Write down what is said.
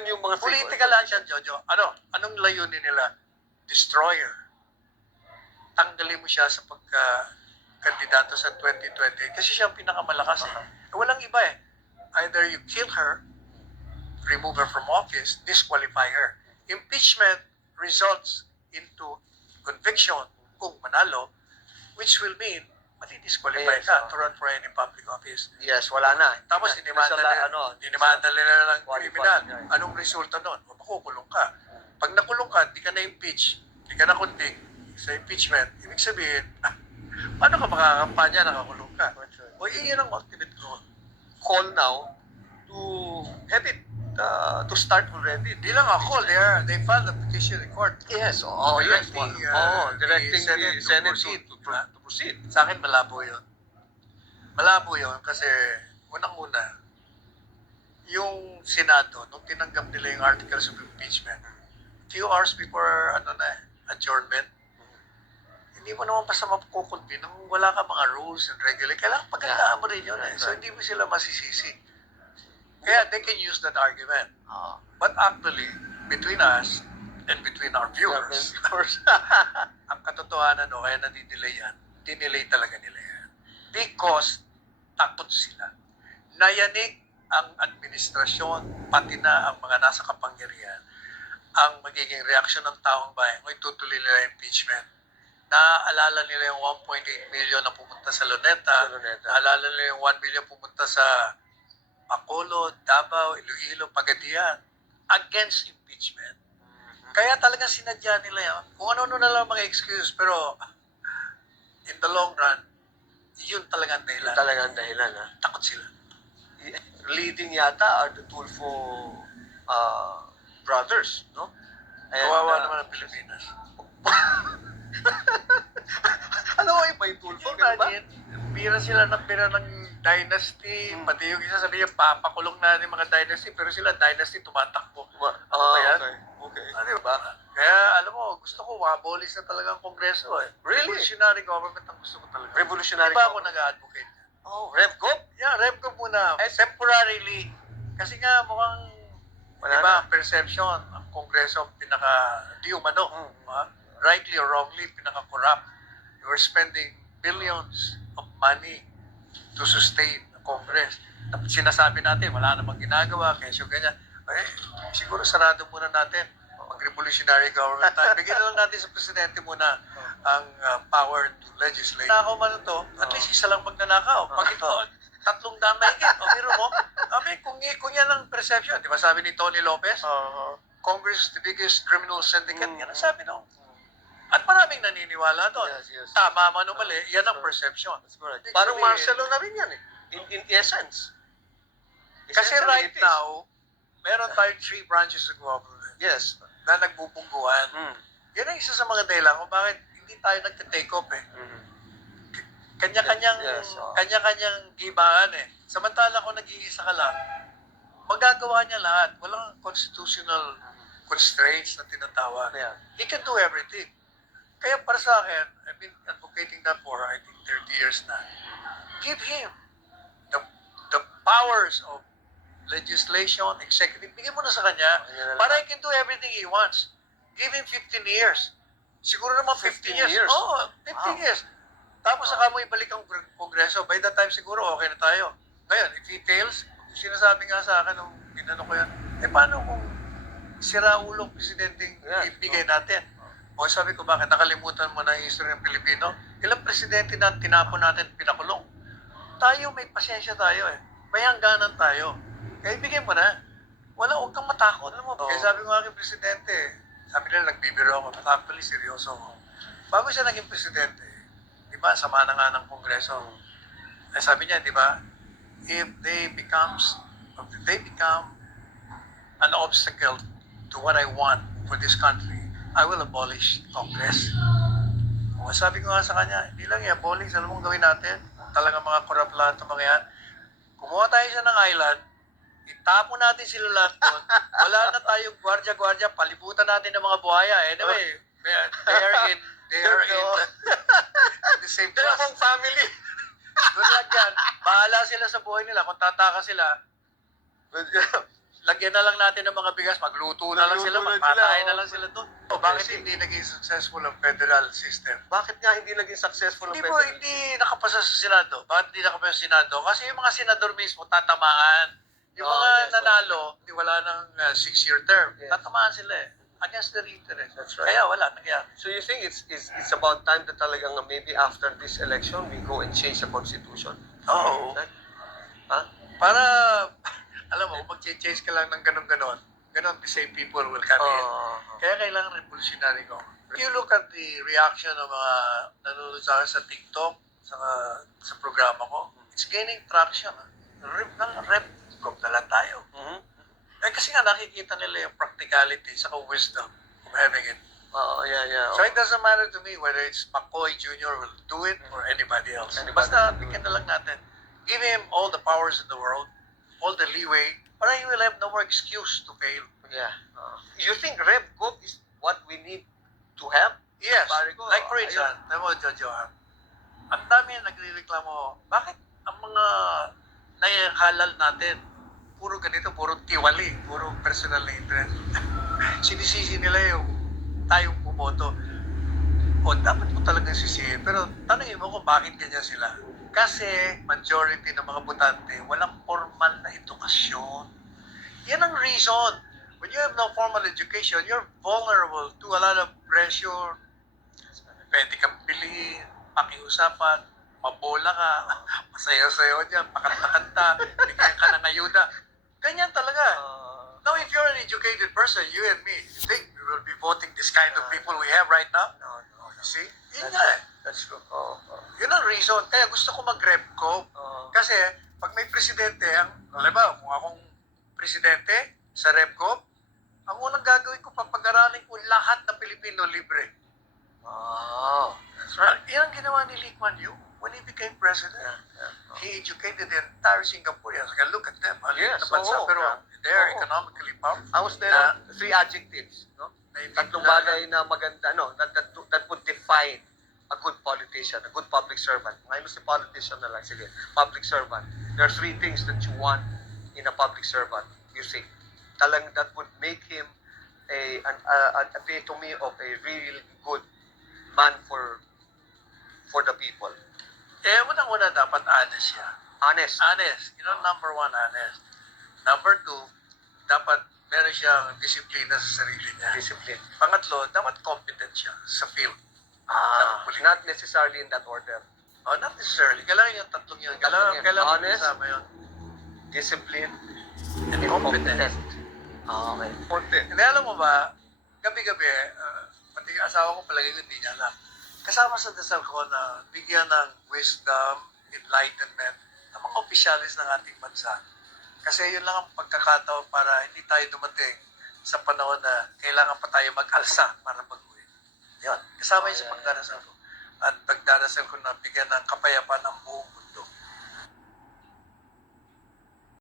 yun yung mga Politika lang yan, Jojo. Anong layunin nila? Destroyer. Tanggalin mo siya sa pagka-kandidato sa 2020 kasi siya ang pinakamalakas eh. Walang iba eh. Either you kill her, remove her from office, disqualify her. Impeachment results into conviction kung manalo, which will mean mati-disqualify Yes, ka to run for any public office. Yes, wala na. Tapos Hindi na dinimanda nila ng qualified, kriminal. right. Anong resulta nun? O makukulong ka. Pag nakulong ka, di ka na-impeach, di ka na-convict sa impeachment, ibig sabihin, paano ka makakampanya nakakulong ka? O yun ang ultimate goal. Call now to have it to start already. Di lang ako, they filed a petition in court. Yes, Directing, directing the Senate to to proceed. Sa akin, malabo yun. Malabo yun kasi, unang-una, yung Senado, nung tinanggap nila yung articles of impeachment, few hours before, adjournment, hindi mo naman basta makukulpi nung wala ka mga rules and regulations. Kailangan pagkakalaan mo rin yun eh. So, hindi mo sila masisisi. Kaya they can use that argument. But actually, between us and between our viewers, Of course. ang katotohanan kaya nadidelay yan, dinelay talaga nila yan. Because takot sila. Nayanig ang administrasyon, pati na ang mga nasa kapangyarihan, ang magiging reaksyon ng taong bayan kung itutuloy nila yung impeachment. Naaalala nila yung 1.8 million na pumunta sa Luneta, naaalala nila yung 1 million pumunta sa Bacolod, Davao, Iloilo, Pagadian, against impeachment. Kaya talaga sinadya nila yan. Kung ano na lang mga excuse, pero in the long run, yun talaga ang dahilan. Talagang dahilan, ha? Takot sila. Leading yata are the Tulfo brothers, no? And, Kawawa naman ang Pilipinas. Alam mo, iba yung Tulfo, ganun ba? Bira sila ng dynasty, pati yung isa sabi niya, papakulong na yung mga dynasty, pero sila dynasty tumatakbo. Ano ba yan? Okay. Ano ba? Kaya alam mo, gusto ko abolish na talaga ang Kongreso eh. Really? Revolutionary government ang gusto ko talaga. Revolutionary Di ba ako nag-advocate? Oh, RevGov? Yeah, RevGov muna. Temporarily. Kasi nga mukhang, Wala di ba, na. perception, ang Kongreso di umano. Rightly or wrongly, pinaka-corrupt. You are spending billions of money to sustain the Congress. Tapos sinasabi natin, wala namang ginagawa, kesyo ganyan. Siguro sarado muna natin. Mag-revolutionary government tayo. Bigyan na lang natin sa presidente muna ang power to legislate. Nakaw man ito, at least isa lang magnanakaw. Pag ito, 300 mahigit. O biro mo, kung yan ang perception, di ba sabi ni Tony Lopez, Congress is the biggest criminal syndicate. Yan ang sabi no. At maraming naniniwala doon. Yes. Tama man o mali, yan ang perception. That's correct. Ibig Parang sabihin, martial law na rin yan eh. In essence. Kasi Essentially, right it is. now, meron tayong 3 branches of government Yes. na nagbubungguan. Yan ang isa sa mga dahilan kung bakit hindi tayo nagte-take off eh. Kanya-kanyang Yes, kanya-kanyang gibaan eh. Samantala kung nag-iisa ka lang, magagawa niya lahat. Walang constitutional constraints na tinatawag. Yeah. He can do everything. Kaya para sa akin, I've been advocating that for I think 30 years na. Give him the powers of legislation, executive, bigyan mo na sa kanya para he can do everything he wants. Give him 15 years. Siguro naman 15 years. Oo, 15 years. Tapos saka mo ibalik ang Kongreso. By that time siguro okay na tayo. Ngayon, if he fails, sinasabi nga sa akin nung ginano ko yan, paano kung sira ulong presidenteng ibigay natin? O sabi ko, bakit nakalimutan mo na yung history ng Pilipino? Ilang presidente na tinapon natin, pinakulong. Tayo, may pasensya tayo eh. May hangganan tayo. Kaya ibigay mo na. Huwag kang matakot. Alam mo, kaya sabi ko aking presidente, sabi nila nagbibiro ako, but actually seryoso ako. Bago siya naging presidente, di ba, sama na nga ng Kongreso. Ay sabi niya, di ba, if they become an obstacle to what I want for this country, I will abolish Congress. O, sabi ko nga sa kanya, hindi lang i-abolish, alam mong gawin natin? Talagang mga corrupt lahat ng mga yan. Kumuha tayo siya ng island, itapo natin sila lahat doon, wala na tayong gwardya-gwardya, palibutan natin ng mga buhaya. Anyway, they are in the same class. Dalawang family. Doon lang yan. Bahala sila sa buhay nila. Kung tataka sila, lagyan na lang natin ng mga bigas, magluto na lang sila, Magluto na magpatayin sila, na lang oh. sila doon. Bakit Kasi- hindi naging successful ang federal system? Bakit nga hindi naging successful ang Hindi po, federal? hindi nakapasa sa Senado. Bakit hindi nakapasa sa Senado? Kasi yung mga senador mismo tatamaan. Yung Oh, mga yes, nanalo, hindi wala ng 6-year term. Yes. Tatamaan sila eh. Against their interest. That's right. Kaya wala, nangyari. So you think it's about time that talagang maybe after this election we go and change the constitution? Oo. Ha? Para, alam mo, mag-change ka lang ng ganon-ganon, the same people will come in. Kaya kailangan revolutionary ko. If you look at the reaction ng mga nanonood sa akin sa TikTok, sa programa ko, it's gaining traction. Rep na lang tayo. Mhm. Eh kasi nga nakikita nila yung practicality sa wisdom of having it. Yeah. So it doesn't matter to me whether it's McCoy Jr. will do it or anybody else. Anybody Basta will do bigyan na lang natin. Give him all the powers in the world, all the leeway, para he will have no more excuse to fail. Yeah. You think RevGov is what we need to have? Yes. Pare ko, Like for instance, alam mo, Jojo, ang dami nagre-reklamo, bakit ang mga naihalal natin, puro ganito, puro tiwali, puro personal na interest. Sinisisi nila yung tayong bumoto. O dapat mo talagang sisihin. Pero tanongin mo kung bakit ganyan sila. Kasi majority ng mga botante walang formal na edukasyon. Yan ang reason. When you have no formal education, you're vulnerable to a lot of pressure. Pwede kang piliin, pakiusapan, mabola ka, masayaw-sayaw dyan, pakanta-kanta, bigyan ka ng ayuda. Ganyan talaga. Now, if you're an educated person, you and me, you think we will be voting this kind of people we have right now? No. You see? Yun nga eh. That's true. Yun ang reason. Kaya gusto ko mag-RevCo. Kasi, pag may presidente, alam ba, kung akong presidente sa RevCo, ang unang gagawin ko, papag-aralin ko lahat ng Pilipino libre. That's right. Yan ang ginawa ni Lee Kuan Yew when he became president. He educated the entire Singaporeans. Kaya look at them. Yes, Na bansa, oo. pero they're Oo. economically powerful. I was there Na- on 3 adjectives, no? Tatlong bagay na maganda, no? That would define a good politician, a good public servant. Ngayon si politician na lang, sige. Public servant. There are 3 things that you want in a public servant, you think. That would make him an epitome of a really good man for the people. Eh, unang-una dapat honest siya. Honest. Honest. You know, number 1, honest. Number 2, dapat meron siyang disiplina sa sarili niya. Discipline. Pangatlo, dapat competent siya sa field. Not necessarily in that order. Oh, not necessarily. Kailangan yung tatlong yun. Tatlong yan. Kailangan Honest. kasama yun. Discipline And competent. Okay. Competent. Hindi, alam mo ba, gabi-gabi, pati yung asawa ko palagi ko hindi niya alam. Kasama sa dasal ko na bigyan ng wisdom, enlightenment, ng mga opisyalis ng ating bansa. Kasi yun lang ang pagkakataon para hindi tayo dumating sa panahon na kailangan pa tayo mag-alsa para baguhin. Yun. Kasama yun sa pagdarasal ko. At pagdarasal ko na bigyan ng kapayapaan ng buong